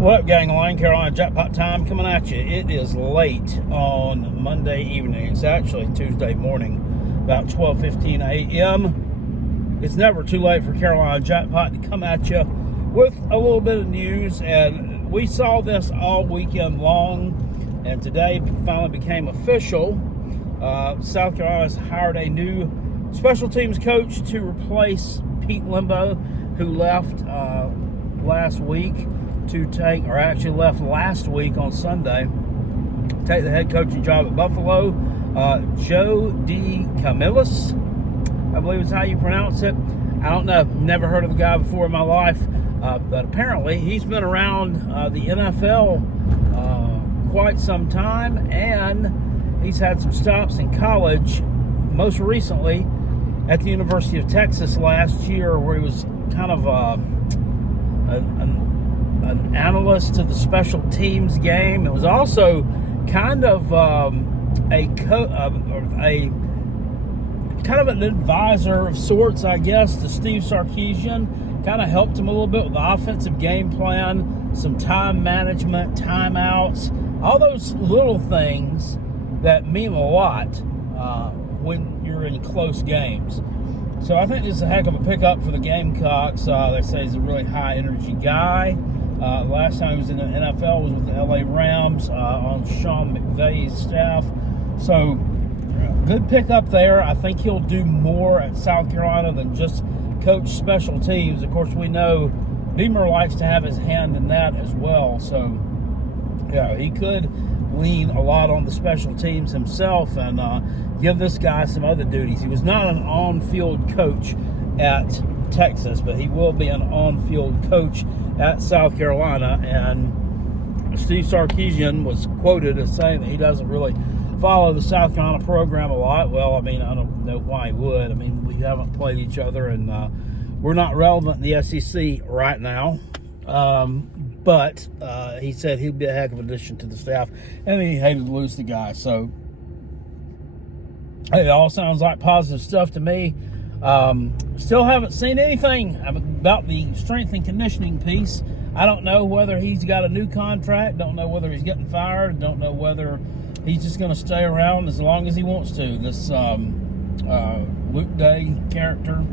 What up, gang? Line Carolina Jackpot time coming at you. It is late on Monday evening. It's actually Tuesday morning, about 12:15 a.m. It's never too late for Carolina Jackpot to come at you with a little bit of news, and we saw this all weekend long, and today finally became official. South Carolina's hired a new special teams coach to replace Pete Limbo, who left last week to take, or actually left last week on Sunday, take the head coaching job at Buffalo. Joe DeCamillis, I believe is how you pronounce it. I don't know. Never heard of the guy before in my life. But apparently he's been around the NFL quite some time, and he's had some stops in college, most recently at the University of Texas last year, where he was kind of an analyst to the special teams game. It was also kind of an advisor of sorts, I guess, to Steve Sarkisian. Kind of helped him a little bit with the offensive game plan, some time management, timeouts, all those little things that mean a lot when you're in close games. So I think this is a heck of a pickup for the Gamecocks. They say he's a really high-energy guy. Last time he was in the NFL was with the LA Rams on Sean McVay's staff. So good pickup there. I think he'll do more at South Carolina than just coach special teams. Of course, we know Beamer likes to have his hand in that as well. So, yeah, he could lean a lot on the special teams himself and give this guy some other duties. He was not an on-field coach at Texas, but he will be an on-field coach at South Carolina. And Steve Sarkisian was quoted as saying that he doesn't really follow the South Carolina program a lot. Well, I mean, I don't know why he would. I mean, we haven't played each other, and we're not relevant in the SEC right now. But he said he'd be a heck of an addition to the staff, and he hated to lose the guy. So it all sounds like positive stuff to me. Still haven't seen anything about the strength and conditioning piece. I don't know whether he's got a new contract. Don't know whether he's getting fired. Don't know whether he's just going to stay around as long as he wants to. This Luke Day character,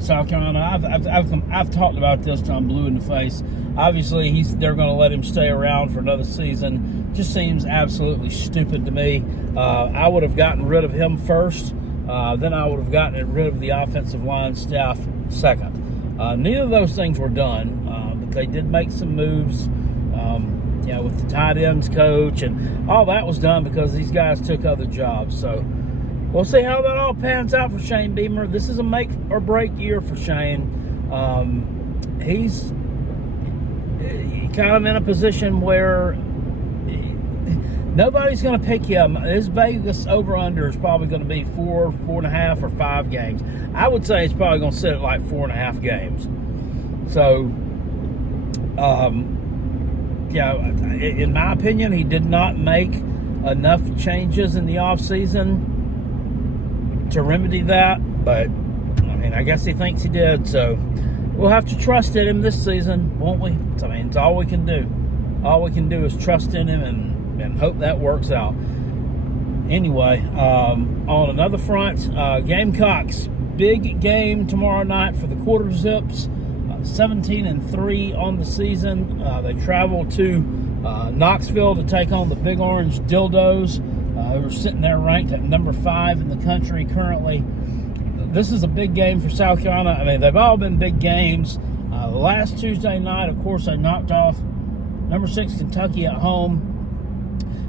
South Carolina. I've talked about this till I'm blue in the face. Obviously, they're going to let him stay around for another season. Just seems absolutely stupid to me. I would have gotten rid of him first. Then I would have gotten rid of the offensive line staff second. Neither of those things were done, but they did make some moves. With the tight ends coach, and all that was done because these guys took other jobs. So we'll see how that all pans out for Shane Beamer. This is a make or break year for Shane. He's kind of in a position where nobody's going to pick him. His Vegas over-under is probably going to be 4.5, or 5 games. I would say it's probably going to sit at like 4.5 games. So, in my opinion, he did not make enough changes in the offseason to remedy that. But, I mean, I guess he thinks he did. So, we'll have to trust in him this season, won't we? I mean, it's all we can do. All we can do is trust in him and hope that works out. Anyway, on another front, Gamecocks, big game tomorrow night for the Quarter Zips. 17-3 on the season. They travel to Knoxville to take on the Big Orange Dildos, who are sitting there ranked at number 5 in the country currently. This is a big game for South Carolina. I mean, they've all been big games. Last Tuesday night, of course, they knocked off number 6 Kentucky at home.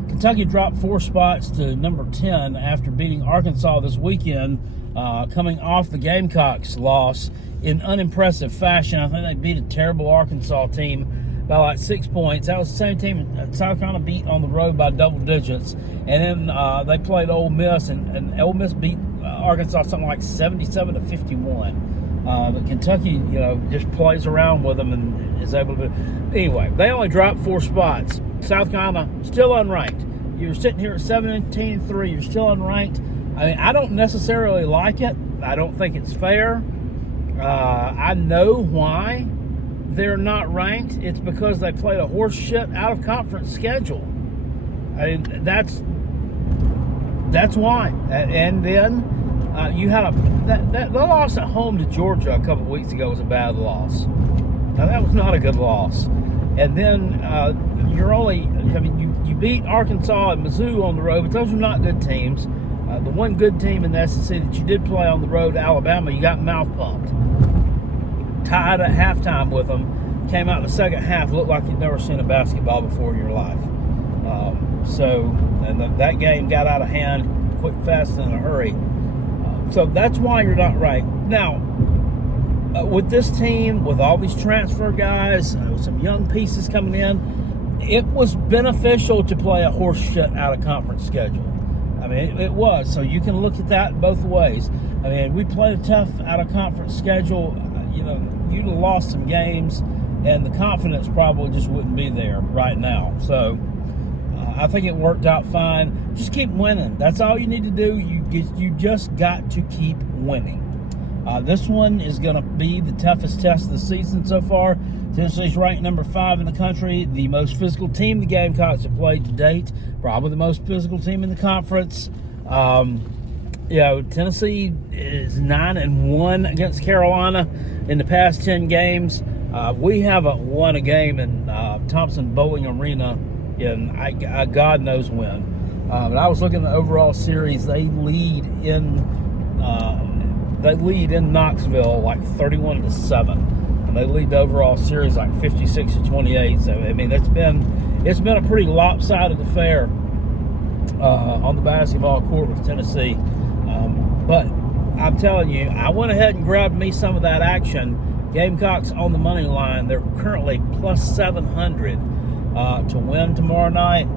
Kentucky dropped 4 spots to number 10 after beating Arkansas this weekend, coming off the Gamecocks loss in unimpressive fashion. I think they beat a terrible Arkansas team by like 6 points. That was the same team South Carolina beat on the road by double digits. And then they played Ole Miss, and Ole Miss beat Arkansas something like 77-51. But Kentucky, just plays around with them and is able to. Anyway, they only dropped 4 spots. South Carolina still unranked. You're sitting here at 17-3. You're still unranked. I mean, I don't necessarily like it. I don't think it's fair. I know why they're not ranked, it's because they played a horse shit out of conference schedule. I mean, that's why. And then you had the loss at home to Georgia a couple of weeks ago was a bad loss. Now that was not a good loss. And then you beat Arkansas and Mizzou on the road, but those are not good teams. The one good team in the SEC that you did play on the road, Alabama, you got mouth pumped. Tied at halftime with them. Came out in the second half, looked like you'd never seen a basketball before in your life. That game got out of hand quick, fast, and in a hurry. So that's why you're not right. Now, with this team, with all these transfer guys, some young pieces coming in, it was beneficial to play a horse shit out of conference schedule. I mean, it was. So you can look at that both ways. I mean, we played a tough out of conference schedule. You'd have lost some games, and the confidence probably just wouldn't be there right now. So I think it worked out fine. Just keep winning. That's all you need to do. You just got to keep winning. This one is going to be the toughest test of the season so far. Tennessee's ranked number 5 in the country, the most physical team the Gamecocks have played to date, probably the most physical team in the conference. Tennessee is 9-1 against Carolina in the past 10 games. We haven't won a game in Thompson Bowling Arena in God knows when. But I was looking at the overall series. They lead in Knoxville like 31-7. And they lead the overall series like 56-28. So I mean, it's been a pretty lopsided affair on the basketball court with Tennessee. But I'm telling you, I went ahead and grabbed me some of that action. Gamecocks on the money line. They're currently plus 700 to win tomorrow night.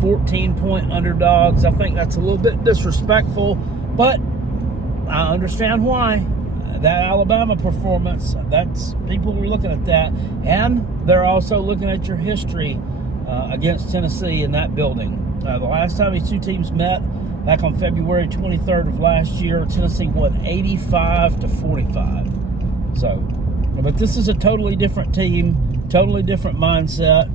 14-point underdogs. I think that's a little bit disrespectful, but I understand why. That Alabama performance, people were looking at that, and they're also looking at your history against Tennessee in that building. The last time these two teams met, back on February 23rd of last year, Tennessee won 85-45. So, but this is a totally different team, totally different mindset,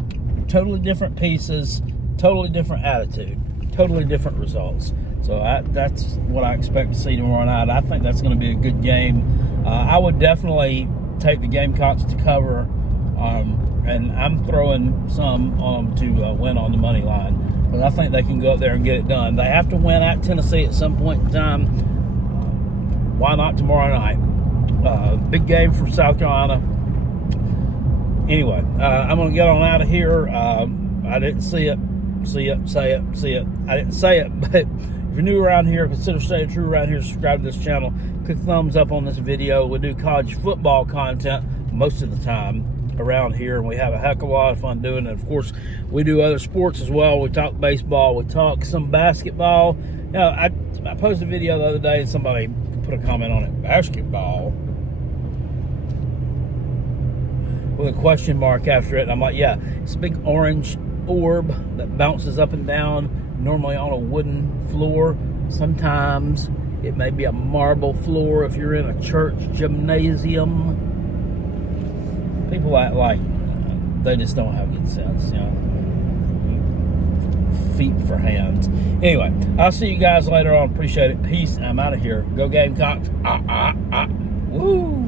totally different pieces, totally different attitude, totally different results. So that's what I expect to see tomorrow night. I think that's going to be a good game. I would definitely take the Gamecocks to cover, and I'm throwing some to win on the money line. But I think they can go up there and get it done. They have to win at Tennessee at some point in time. Why not tomorrow night? Big game for South Carolina. Anyway, I'm going to get on out of here. I didn't say it. I didn't say it, but if you're new around here, consider staying true around here. Subscribe to this channel. Click thumbs up on this video. We do college football content most of the time around here, and we have a heck of a lot of fun doing it. Of course, we do other sports as well. We talk baseball. We talk some basketball. I posted a video the other day, and somebody put a comment on it. Basketball? With a question mark after it. And I'm like, yeah, it's a big orange orb that bounces up and down, normally on a wooden floor. Sometimes it may be a marble floor if you're in a church gymnasium. People act like they just don't have good sense, feet for hands. Anyway, I'll see you guys later on. Appreciate it. Peace. I'm out of here. Go Gamecocks. Woo!